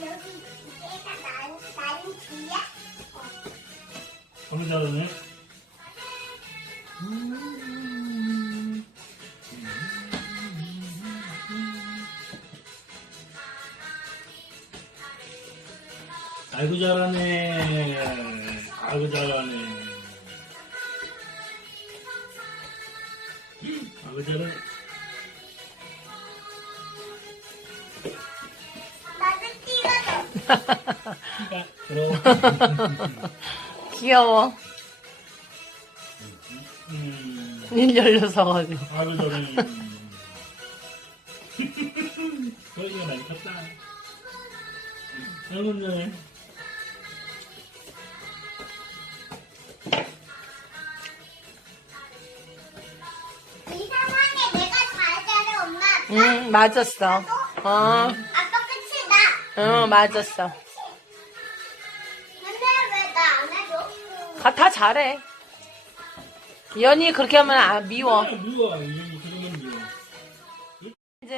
여기 얘가 나인 나인 뒤야? 너무 잘하네. 아이고 잘하네. 아이고 잘하네. 아이고 잘하네. 키가 들어. 귀여워. 음. 일 열려서가지고. 아이고 잘하네. 소리가 많이 컸다. 아이고 잘하네. 이 상황에 내가 잘 잘해, 엄마. 아빠. 응, 맞았어. 어, 응, 맞았어. 근데 왜 나 안 해줘? 가- 다 잘해. 연이 그렇게 하면 아, 미워. 아, 미워. 이 그러면 미워. 이제.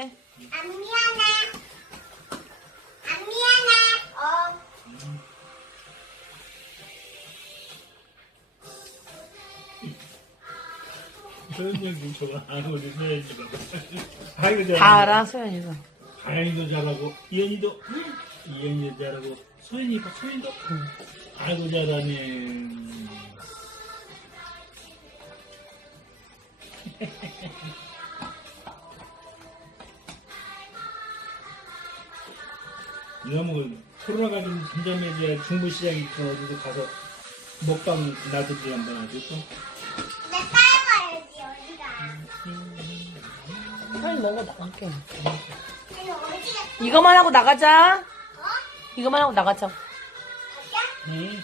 안 미안해. 안 미안해. 어. 아이고. 아이고. 다 알아, 소연이가. 다현이도 잘하고 이현이도 이현이도 잘하고 소연이 봐 소연이도 아이고 잘하네 뭐 코로나가 좀 잠잠해져야 중부시장이 좀 어디서 가서 먹방 나들이 한번 하지 또내 따라가야지, 어디가. 소연이 먹어, 나갈게. 이거만 하고 나가자. 어? 이거만 하고 나가자. 가자? 응.